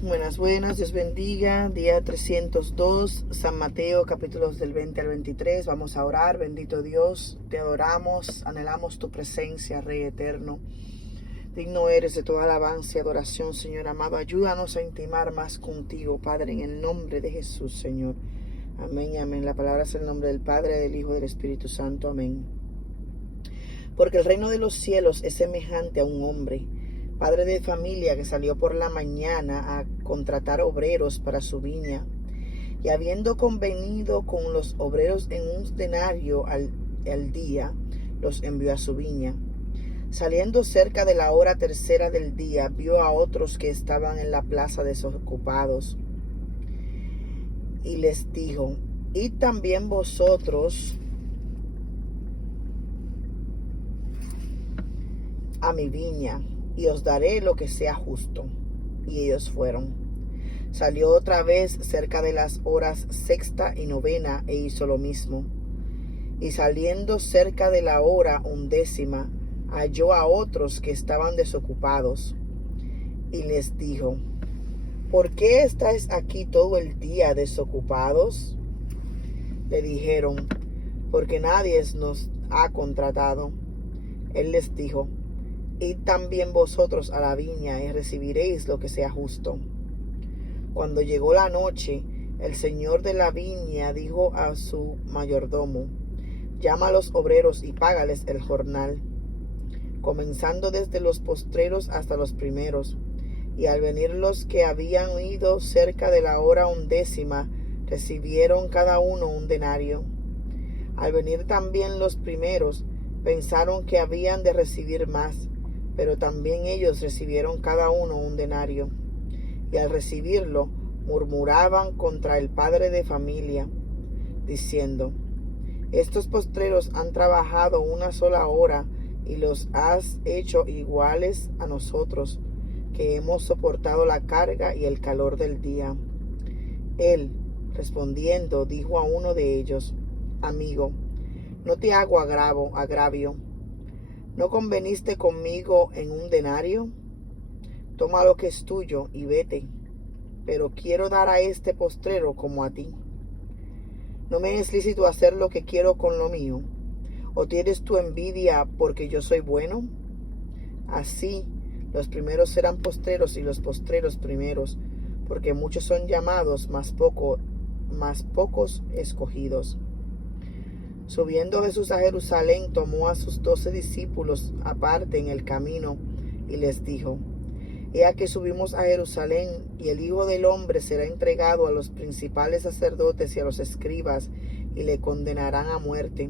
Buenas, buenas, Dios bendiga. Día 302, San Mateo, capítulos del 20 al 23. Vamos a orar. Bendito Dios, te adoramos, anhelamos tu presencia, Rey eterno. Digno eres de toda alabanza y adoración, Señor amado. Ayúdanos a intimar más contigo, Padre, en el nombre de Jesús, Señor. Amén y amén. La palabra es el nombre del Padre, del Hijo y del Espíritu Santo. Amén. Porque el reino de los cielos es semejante a un hombre, padre de familia, que salió por la mañana a contratar obreros para su viña. Y habiendo convenido con los obreros en un denario al día, los envió a su viña. Saliendo cerca de la hora tercera del día, vio a otros que estaban en la plaza desocupados. Y les dijo: id también vosotros a mi viña, y os daré lo que sea justo. Y ellos fueron. Salió otra vez cerca de las horas sexta y novena, e hizo lo mismo. Y saliendo cerca de la hora undécima, halló a otros que estaban desocupados, y les dijo: ¿por qué estáis aquí todo el día desocupados? Le dijeron: porque nadie nos ha contratado. Él les dijo: id también vosotros a la viña, y recibiréis lo que sea justo. Cuando llegó la noche, el señor de la viña dijo a su mayordomo: llama a los obreros y págales el jornal, comenzando desde los postreros hasta los primeros. Y al venir los que habían ido cerca de la hora undécima, recibieron cada uno un denario. Al venir también los primeros, pensaron que habían de recibir más, pero también ellos recibieron cada uno un denario. Y al recibirlo, murmuraban contra el padre de familia, diciendo: estos postreros han trabajado una sola hora, y los has hecho iguales a nosotros, que hemos soportado la carga y el calor del día. Él, respondiendo, dijo a uno de ellos: amigo, no te hago agravio. ¿No conveniste conmigo en un denario? Toma lo que es tuyo y vete. Pero quiero dar a este postrero como a ti. ¿No me es lícito hacer lo que quiero con lo mío? ¿O tienes tu envidia porque yo soy bueno? Así, los primeros serán postreros y los postreros primeros, porque muchos son llamados, mas pocos escogidos. Subiendo Jesús a Jerusalén, tomó a sus 12 discípulos aparte en el camino, y les dijo: he aquí subimos a Jerusalén, y el Hijo del Hombre será entregado a los principales sacerdotes y a los escribas, y le condenarán a muerte,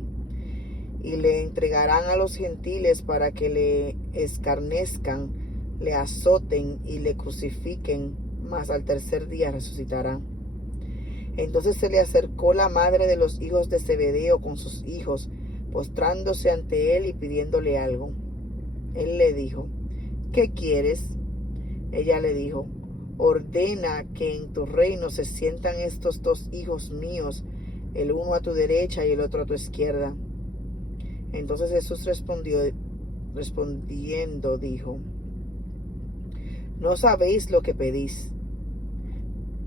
y le entregarán a los gentiles para que le escarnezcan, le azoten y le crucifiquen, mas al tercer día resucitará. Entonces se le acercó la madre de los hijos de Zebedeo con sus hijos, postrándose ante él y pidiéndole algo. Él le dijo: ¿qué quieres? Ella le dijo: ordena que en tu reino se sientan estos 2 hijos míos, el uno a tu derecha y el otro a tu izquierda. Entonces Jesús respondiendo dijo: no sabéis lo que pedís.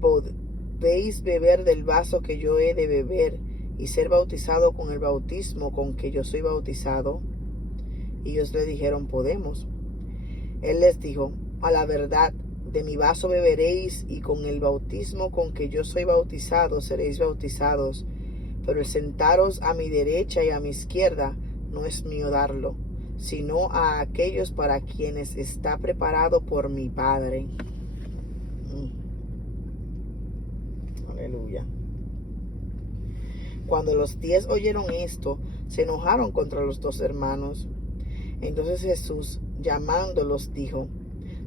¿Podéis beber del vaso que yo he de beber y ser bautizado con el bautismo con que yo soy bautizado? Y ellos le dijeron: podemos. Él les dijo: a la verdad, de mi vaso beberéis, y con el bautismo con que yo soy bautizado seréis bautizados. Pero el sentaros a mi derecha y a mi izquierda no es mío darlo, sino a aquellos para quienes está preparado por mi Padre. Aleluya. Cuando los 10 oyeron esto, se enojaron contra los 2 hermanos. Entonces Jesús, llamándolos, dijo: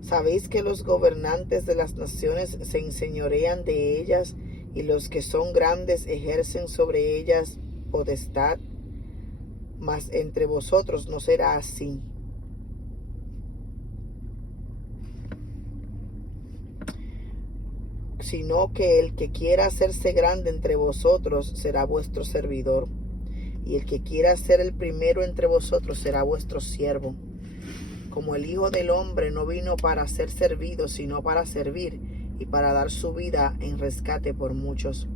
¿sabéis que los gobernantes de las naciones se enseñorean de ellas, y los que son grandes ejercen sobre ellas potestad? Mas entre vosotros no será así. Sino que el que quiera hacerse grande entre vosotros será vuestro servidor, y el que quiera ser el primero entre vosotros será vuestro siervo. Como el Hijo del Hombre no vino para ser servido, sino para servir y para dar su vida en rescate por muchos.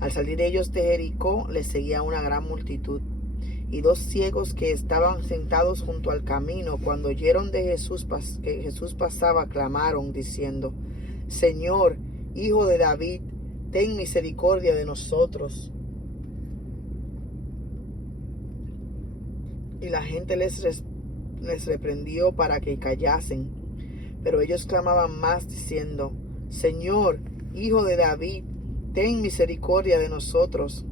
Al salir ellos de Jericó, les seguía una gran multitud. Y dos ciegos que estaban sentados junto al camino, cuando oyeron de Jesús que Jesús pasaba, clamaron diciendo: Señor, Hijo de David, ten misericordia de nosotros. Y la gente les reprendió para que callasen. Pero ellos clamaban más diciendo: Señor, Hijo de David, ten misericordia de nosotros.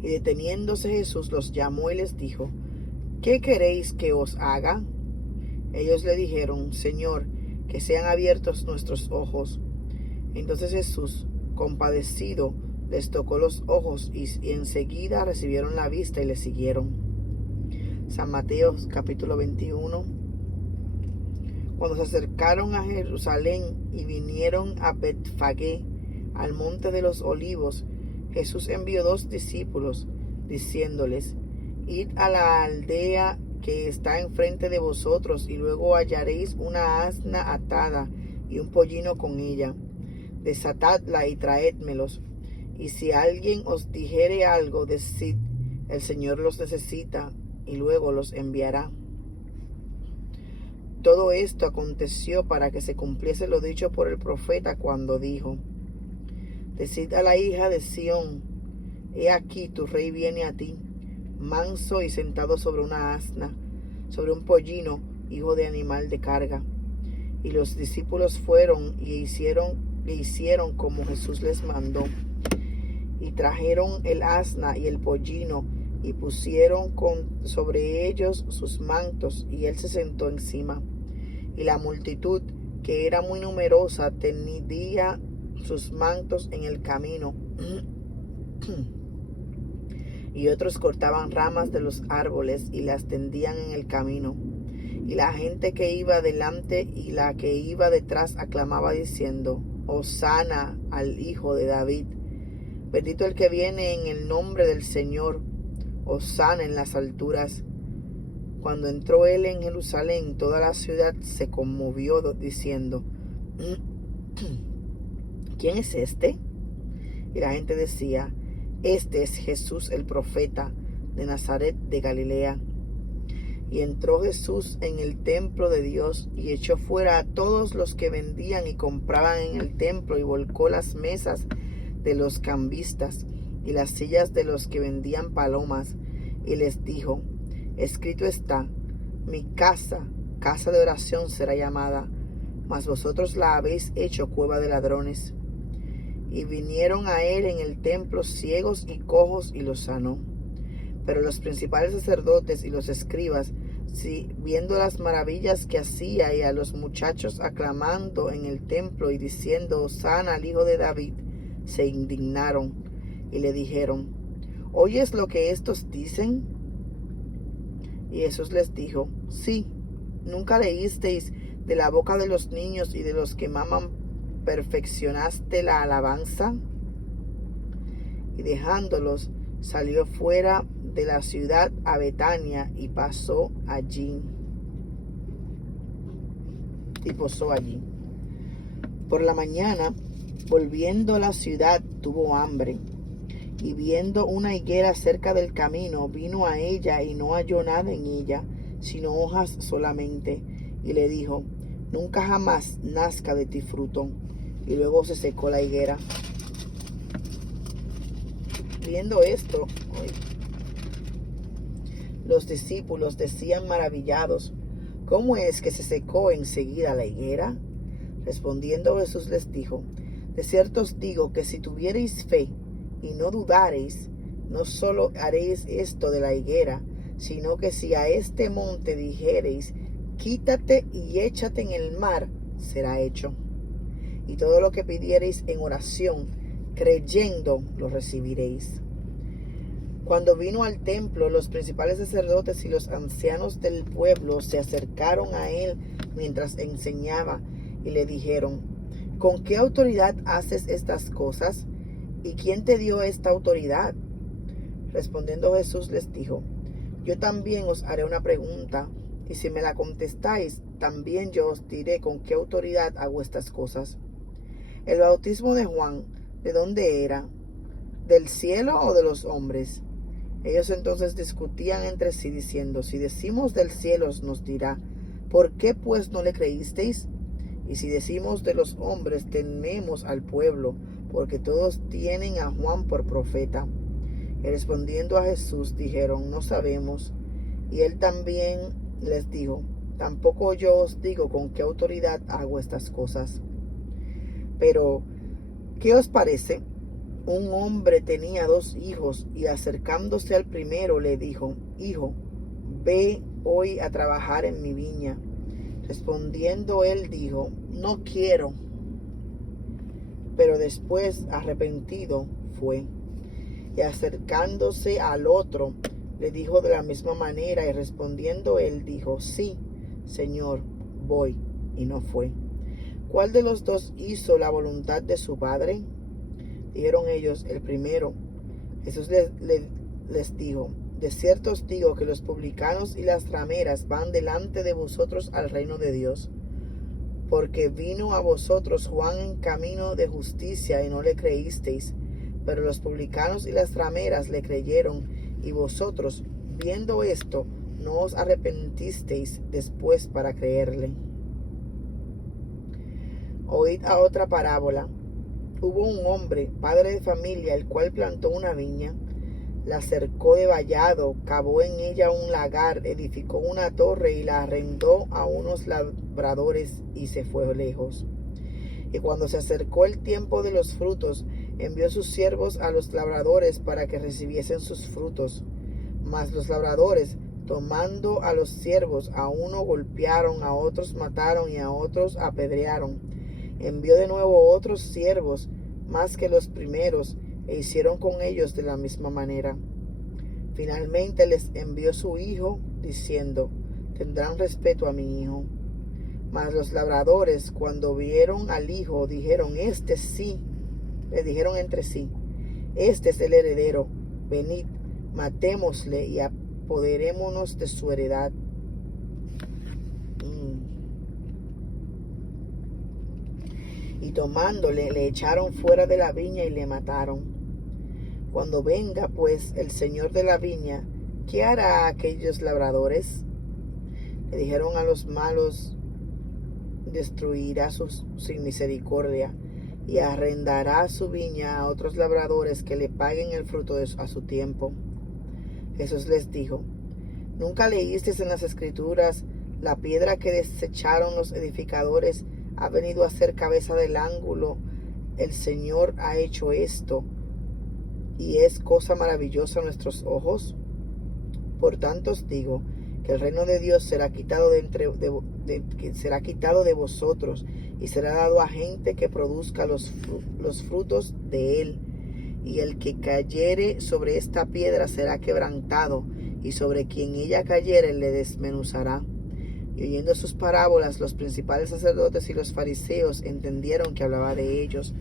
Y deteniéndose Jesús los llamó y les dijo: ¿Qué queréis que os haga? Ellos le dijeron: Señor, que sean abiertos nuestros ojos. Entonces Jesús, compadecido, les tocó los ojos y enseguida recibieron la vista y le siguieron. San Mateo capítulo 21. Cuando se acercaron a Jerusalén y vinieron a Betfagé, al monte de los olivos, Jesús envió 2 discípulos, diciéndoles: Id a la aldea que está enfrente de vosotros, y luego hallaréis una asna atada y un pollino con ella. Desatadla y traédmelos. Y si alguien os dijere algo, decid: el Señor los necesita, y luego los enviará. Todo esto aconteció para que se cumpliese lo dicho por el profeta cuando dijo: Decid a la hija de Sión: he aquí tu rey viene a ti, manso y sentado sobre una asna, sobre un pollino, hijo de animal de carga. Y los discípulos fueron y hicieron como Jesús les mandó. Y trajeron el asna y el pollino, y pusieron sobre ellos sus mantos, y él se sentó encima. Y la multitud, que era muy numerosa, tendía sus mantos en el camino. Y otros cortaban ramas de los árboles y las tendían en el camino. Y la gente que iba delante y la que iba detrás aclamaba diciendo: Hosana al Hijo de David. Bendito el que viene en el nombre del Señor. Hosana en las alturas. Cuando entró él en Jerusalén, toda la ciudad se conmovió diciendo: ¿Quién es este? Y la gente decía: Este es Jesús el profeta de Nazaret de Galilea. Y entró Jesús en el templo de Dios y echó fuera a todos los que vendían y compraban en el templo, y volcó las mesas de los cambistas y las sillas de los que vendían palomas, y les dijo: Escrito está: mi casa, casa de oración será llamada, mas vosotros la habéis hecho cueva de ladrones. Y vinieron a él en el templo ciegos y cojos, y los sanó. Pero los principales sacerdotes y los escribas, viendo las maravillas que hacía, y a los muchachos aclamando en el templo y diciendo: Hosana al Hijo de David, se indignaron y le dijeron: ¿Oyes lo que estos dicen? Y Jesús les dijo: Sí, ¿nunca leísteis: de la boca de los niños y de los que maman perfeccionaste la alabanza? Y dejándolos, salió fuera de la ciudad a Betania y posó allí. Por la mañana, volviendo a la ciudad, tuvo hambre. Y viendo una higuera cerca del camino, vino a ella y no halló nada en ella, sino hojas solamente. Y le dijo: Nunca jamás nazca de ti fruto. Y luego se secó la higuera. Viendo esto, los discípulos decían maravillados: ¿Cómo es que se secó enseguida la higuera? Respondiendo Jesús les dijo: De cierto os digo que si tuviereis fe y no dudareis, no solo haréis esto de la higuera, sino que si a este monte dijereis: Quítate y échate en el mar, será hecho. Y todo lo que pidiereis en oración, creyendo, lo recibiréis. Cuando vino al templo, los principales sacerdotes y los ancianos del pueblo se acercaron a él mientras enseñaba y le dijeron: ¿Con qué autoridad haces estas cosas? ¿Y quién te dio esta autoridad? Respondiendo Jesús les dijo: Yo también os haré una pregunta, y si me la contestáis, también yo os diré con qué autoridad hago estas cosas. El bautismo de Juan, ¿de dónde era? ¿Del cielo o de los hombres? Ellos entonces discutían entre sí, diciendo: si decimos del cielo, nos dirá: ¿por qué pues no le creísteis? Y si decimos de los hombres, tememos al pueblo, porque todos tienen a Juan por profeta. Y respondiendo a Jesús, dijeron: no sabemos. Y él también les dijo: tampoco yo os digo con qué autoridad hago estas cosas. Pero, ¿qué os parece? Un hombre tenía 2 hijos, y acercándose al primero le dijo: hijo, ve hoy a trabajar en mi viña. Respondiendo él dijo: no quiero. Pero después, arrepentido, fue. Y acercándose al otro, le dijo de la misma manera, y respondiendo él dijo: sí, Señor, voy. Y no fue. ¿Cuál de los 2 hizo la voluntad de su padre? Dijeron ellos: el primero. Jesús les dijo: de cierto os digo que los publicanos y las rameras van delante de vosotros al reino de Dios. Porque vino a vosotros Juan en camino de justicia y no le creísteis, pero los publicanos y las rameras le creyeron, y vosotros, viendo esto, no os arrepentisteis después para creerle. Oíd a otra parábola. Hubo un hombre, padre de familia, el cual plantó una viña, la cercó de vallado, cavó en ella un lagar, edificó una torre y la arrendó a unos labradores, y se fue lejos. Y cuando se acercó el tiempo de los frutos, envió sus siervos a los labradores para que recibiesen sus frutos. Mas los labradores, tomando a los siervos, a uno golpearon, a otros mataron y a otros apedrearon. Envió de nuevo otros siervos, más que los primeros, e hicieron con ellos de la misma manera. Finalmente les envió su hijo, diciendo: tendrán respeto a mi hijo. Mas los labradores, cuando vieron al hijo, dijeron: este sí, le dijeron entre sí: este es el heredero, venid, matémosle y apoderémonos de su heredad. Y tomándole, le echaron fuera de la viña y le mataron. Cuando venga pues el señor de la viña, ¿qué hará a aquellos labradores? Le dijeron a los malos: destruirá sin misericordia, y arrendará su viña a otros labradores que le paguen el fruto a su tiempo. Jesús les dijo: ¿nunca leísteis en las Escrituras: la piedra que desecharon los edificadores ha venido a ser cabeza del ángulo? El Señor ha hecho esto, y es cosa maravillosa a nuestros ojos. Por tanto os digo que el reino de Dios será quitado de vosotros, y será dado a gente que produzca los frutos de él. Y el que cayere sobre esta piedra será quebrantado, y sobre quien ella cayere le desmenuzará. Y oyendo sus parábolas, los principales sacerdotes y los fariseos entendieron que hablaba de ellos,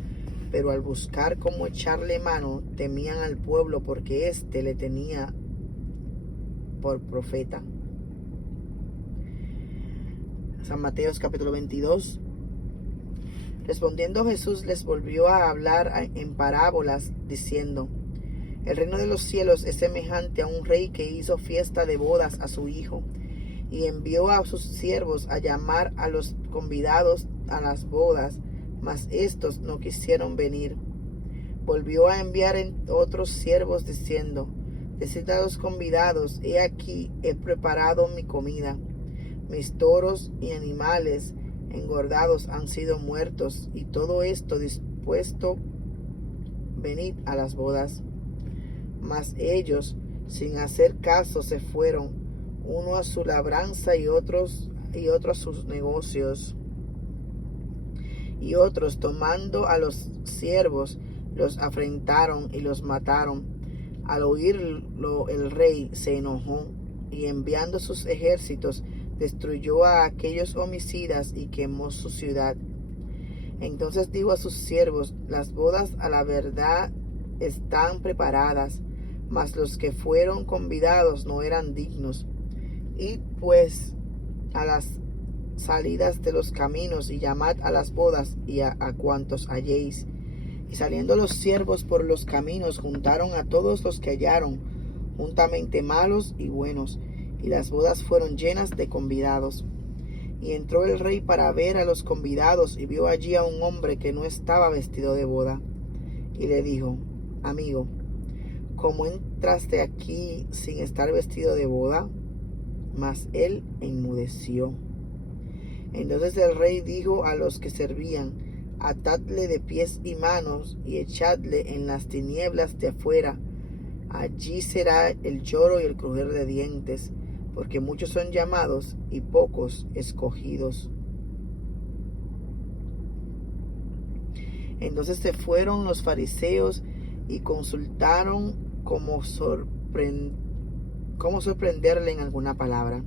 pero al buscar cómo echarle mano, temían al pueblo, porque éste le tenía por profeta. San Mateo capítulo 22. Respondiendo Jesús les volvió a hablar en parábolas, diciendo: el reino de los cielos es semejante a un rey que hizo fiesta de bodas a su hijo, y envió a sus siervos a llamar a los convidados a las bodas, mas éstos no quisieron venir. Volvió a enviar otros siervos, diciendo: decid a los convidados: he aquí, he preparado mi comida. Mis toros y animales engordados han sido muertos, y todo esto dispuesto, venid a las bodas. Mas ellos, sin hacer caso, se fueron, uno a su labranza y otro a sus negocios. Y otros, tomando a los siervos, los afrentaron y los mataron. Al oírlo, el rey se enojó, y enviando sus ejércitos, destruyó a aquellos homicidas y quemó su ciudad. Entonces dijo a sus siervos: las bodas a la verdad están preparadas, mas los que fueron convidados no eran dignos. Id pues a las salidas de los caminos y llamad a las bodas y a cuantos halléis. Y saliendo los siervos por los caminos, juntaron a todos los que hallaron, juntamente malos y buenos, y las bodas fueron llenas de convidados. Y entró el rey para ver a los convidados, y vio allí a un hombre que no estaba vestido de boda. Y le dijo: Amigo, ¿cómo entraste aquí sin estar vestido de boda? Mas él enmudeció. Entonces el rey dijo a los que servían: Atadle de pies y manos y echadle en las tinieblas de afuera. Allí será el lloro y el crujir de dientes, porque muchos son llamados y pocos escogidos. Entonces se fueron los fariseos y consultaron cómo sorprenderle en alguna palabra.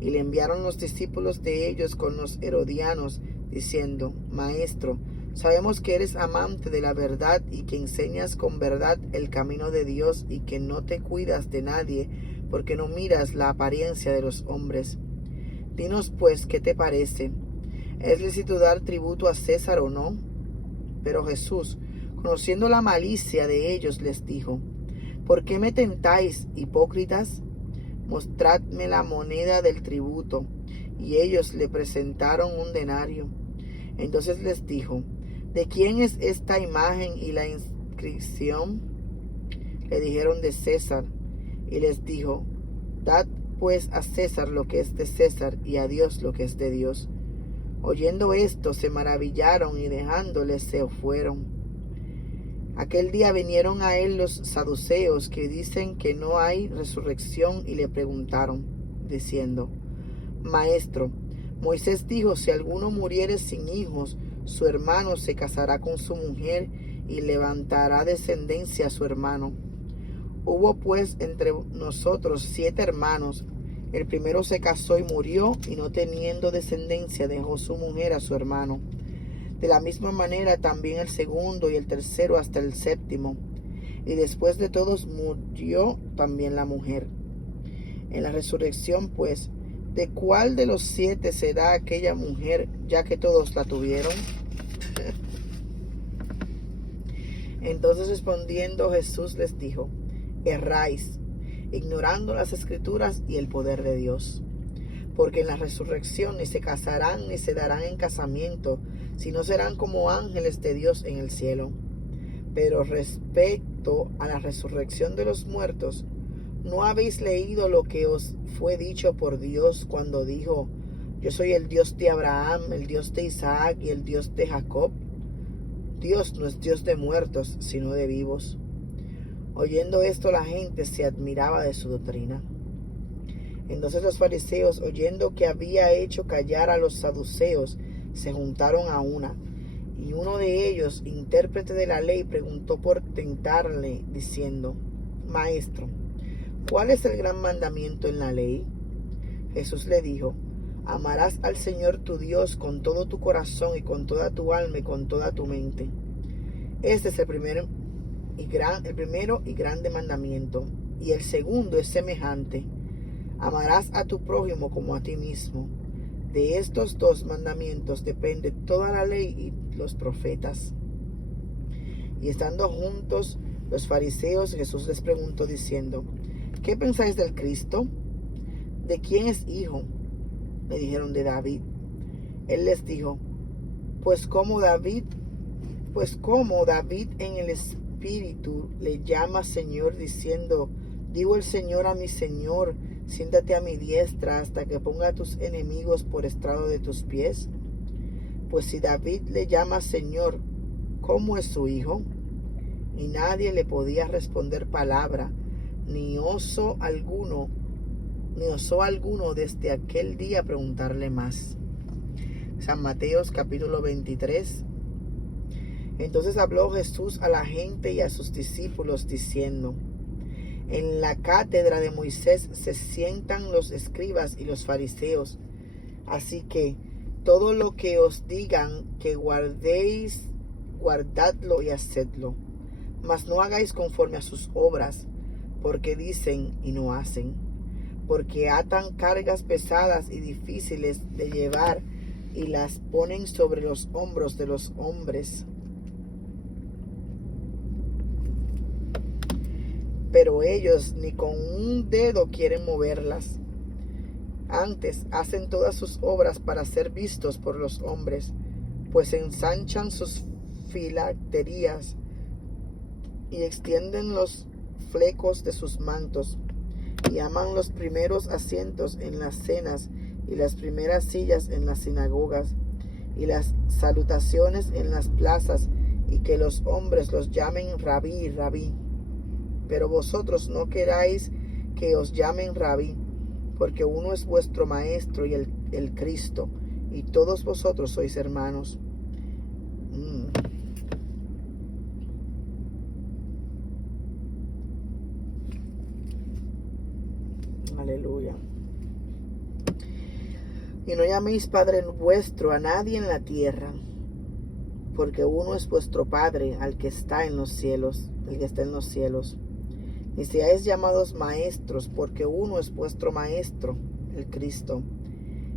Y le enviaron los discípulos de ellos con los herodianos, diciendo: Maestro, sabemos que eres amante de la verdad y que enseñas con verdad el camino de Dios y que no te cuidas de nadie, porque no miras la apariencia de los hombres. Dinos pues, ¿qué te parece? ¿Es lícito dar tributo a César o no? Pero Jesús, conociendo la malicia de ellos, les dijo: ¿Por qué me tentáis, hipócritas? Mostradme la moneda del tributo. Y ellos le presentaron un denario. Entonces les dijo: ¿De quién es esta imagen y la inscripción? Le dijeron: de César. Y les dijo: Dad pues a César lo que es de César, y a Dios lo que es de Dios. Oyendo esto, se maravillaron, y dejándole se fueron. Aquel día vinieron a él los saduceos, que dicen que no hay resurrección, y le preguntaron, diciendo: Maestro, Moisés dijo: si alguno muriere sin hijos, su hermano se casará con su mujer y levantará descendencia a su hermano. Hubo pues entre nosotros 7 hermanos. El primero se casó y murió, y no teniendo descendencia dejó su mujer a su hermano. De la misma manera también el segundo y el tercero hasta el séptimo. Y después de todos murió también la mujer. En la resurrección, pues, ¿de cuál de los 7 será aquella mujer, ya que todos la tuvieron? Entonces respondiendo Jesús les dijo: Erráis, ignorando las Escrituras y el poder de Dios. Porque en la resurrección ni se casarán ni se darán en casamiento, sino serán como ángeles de Dios en el cielo. Pero respecto a la resurrección de los muertos, ¿no habéis leído lo que os fue dicho por Dios cuando dijo: Yo soy el Dios de Abraham, el Dios de Isaac y el Dios de Jacob? Dios no es Dios de muertos, sino de vivos. Oyendo esto, la gente se admiraba de su doctrina. Entonces los fariseos, oyendo que había hecho callar a los saduceos, se juntaron a una. Y uno de ellos, intérprete de la ley, preguntó por tentarle, diciendo: Maestro, ¿cuál es el gran mandamiento en la ley? Jesús le dijo: Amarás al Señor tu Dios con todo tu corazón y con toda tu alma y con toda tu mente. Este es el primero y grande mandamiento. Y el segundo es semejante: amarás a tu prójimo como a ti mismo. De estos 2 mandamientos depende toda la ley y los profetas. Y estando juntos los fariseos, Jesús les preguntó diciendo: ¿Qué pensáis del Cristo? ¿De quién es hijo? Le dijeron: de David. Él les dijo: Pues como David en el Espíritu le llama Señor, diciendo: Digo el Señor a mi Señor: siéntate a mi diestra hasta que ponga a tus enemigos por estrado de tus pies. Pues si David le llama Señor, ¿cómo es su hijo? Y nadie le podía responder palabra, ni osó alguno desde aquel día preguntarle más. San Mateos capítulo 23. Entonces habló Jesús a la gente y a sus discípulos diciendo: En la cátedra de Moisés se sientan los escribas y los fariseos. Así que todo lo que os digan que guardéis, guardadlo y hacedlo. Mas no hagáis conforme a sus obras, porque dicen y no hacen. porque atan cargas pesadas y difíciles de llevar y las ponen sobre los hombros de los hombres. Pero ellos ni con un dedo quieren moverlas. Antes hacen todas sus obras para ser vistos por los hombres, pues ensanchan sus filacterías y extienden los flecos de sus mantos, y aman los primeros asientos en las cenas y las primeras sillas en las sinagogas y las salutaciones en las plazas, y que los hombres los llamen rabí, rabí. Pero vosotros no queráis que os llamen rabí, porque uno es vuestro maestro y el Cristo, y todos vosotros sois hermanos. Aleluya. Y no llaméis Padre vuestro a nadie en la tierra, porque uno es vuestro Padre, al que está en los cielos, el que está en los cielos. Ni seáis llamados maestros, porque uno es vuestro maestro, el Cristo.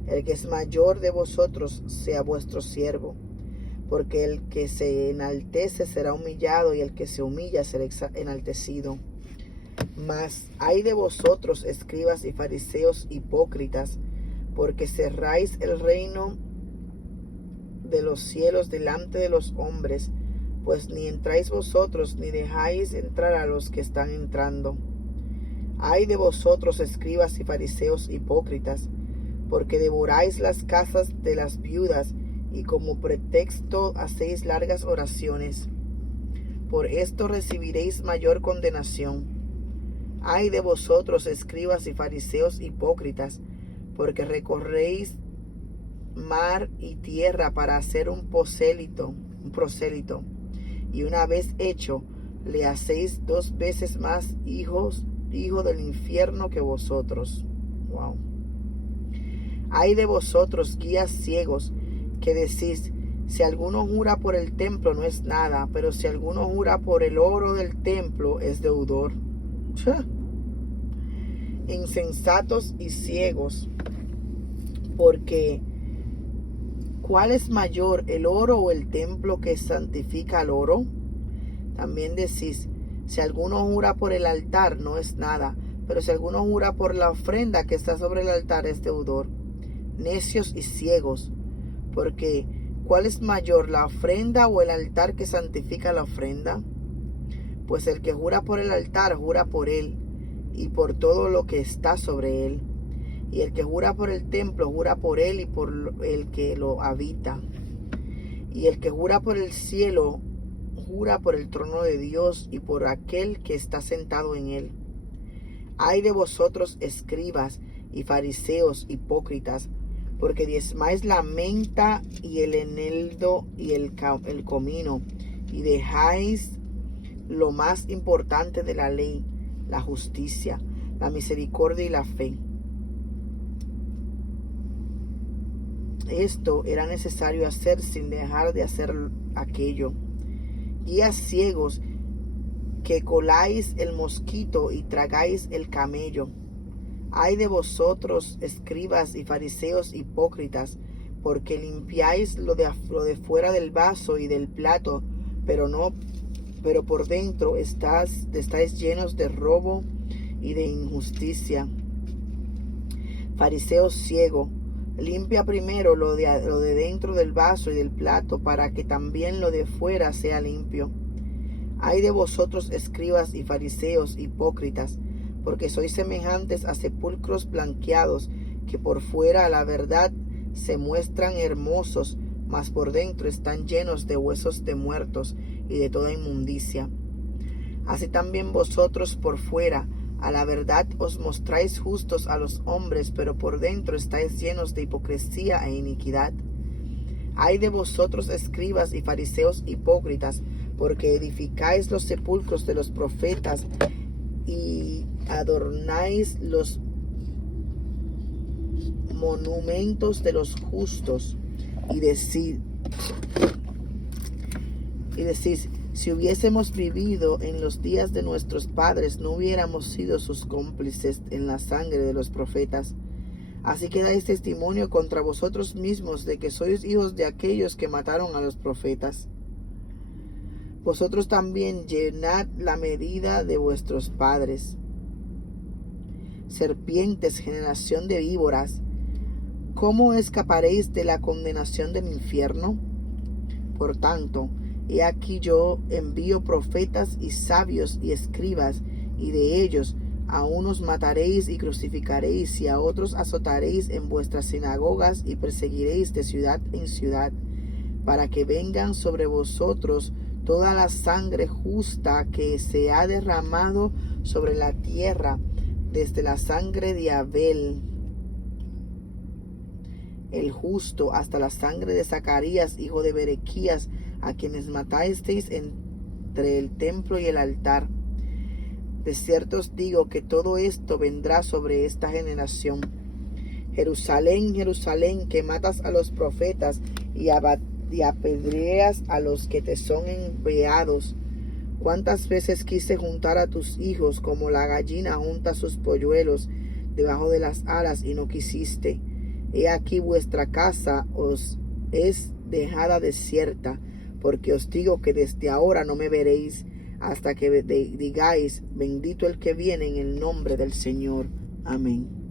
El que es mayor de vosotros sea vuestro siervo, porque el que se enaltece será humillado, y el que se humilla será enaltecido. Mas ay de vosotros, escribas y fariseos hipócritas, porque cerráis el reino de los cielos delante de los hombres, pues ni entráis vosotros, ni dejáis entrar a los que están entrando. Ay de vosotros, escribas y fariseos hipócritas, porque devoráis las casas de las viudas, y como pretexto hacéis largas oraciones. Por esto recibiréis mayor condenación. Ay de vosotros, escribas y fariseos hipócritas, porque recorréis mar y tierra para hacer un prosélito, y una vez hecho, le hacéis 2 veces más hijo del infierno que vosotros. Wow. Ay de vosotros, guías ciegos, que decís: si alguno jura por el templo no es nada, pero si alguno jura por el oro del templo es deudor. Insensatos y ciegos, porque ¿cuál es mayor, el oro o el templo que santifica al oro? También decís: si alguno jura por el altar no es nada, pero si alguno jura por la ofrenda que está sobre el altar es deudor. Necios y ciegos, porque ¿cuál es mayor, la ofrenda o el altar que santifica la ofrenda? Pues el que jura por el altar jura por él y por todo lo que está sobre él. Y el que jura por el templo jura por él y por el que lo habita. Y el que jura por el cielo jura por el trono de Dios y por aquel que está sentado en él. Ay de vosotros, escribas y fariseos hipócritas, porque diezmáis la menta y el eneldo y el comino, y dejáis lo más importante de la ley, la justicia, la misericordia y la fe. Esto era necesario hacer sin dejar de hacer aquello. Guías ciegos, que coláis el mosquito y tragáis el camello. Ay de vosotros, escribas y fariseos hipócritas, porque limpiáis lo de fuera del vaso y del plato, pero por dentro estáis llenos de robo y de injusticia. Fariseo ciego, limpia primero lo de dentro del vaso y del plato, para que también lo de fuera sea limpio. Ay de vosotros, escribas y fariseos hipócritas, porque sois semejantes a sepulcros blanqueados, que por fuera a la verdad se muestran hermosos, mas por dentro están llenos de huesos de muertos y de toda inmundicia. Así también vosotros por fuera a la verdad os mostráis justos a los hombres, pero por dentro estáis llenos de hipocresía e iniquidad. Ay de vosotros, escribas y fariseos hipócritas, porque edificáis los sepulcros de los profetas y adornáis los monumentos de los justos, y decís: Si hubiésemos vivido en los días de nuestros padres, no hubiéramos sido sus cómplices en la sangre de los profetas. Así que dais testimonio contra vosotros mismos de que sois hijos de aquellos que mataron a los profetas. Vosotros también llenad la medida de vuestros padres. Serpientes, generación de víboras, ¿cómo escaparéis de la condenación del infierno? Por tanto, he aquí yo envío profetas y sabios y escribas, y de ellos a unos mataréis y crucificaréis, y a otros azotaréis en vuestras sinagogas y perseguiréis de ciudad en ciudad, para que vengan sobre vosotros toda la sangre justa que se ha derramado sobre la tierra, desde la sangre de Abel, el justo, hasta la sangre de Zacarías, hijo de Berequías, a quienes matasteis entre el templo y el altar. De cierto os digo que todo esto vendrá sobre esta generación. Jerusalén, Jerusalén, que matas a los profetas y apedreas a los que te son enviados. ¿Cuántas veces quise juntar a tus hijos como la gallina junta sus polluelos debajo de las alas y no quisiste? He aquí vuestra casa os es dejada desierta, porque os digo que desde ahora no me veréis, hasta que digáis, bendito el que viene en el nombre del Señor. Amén.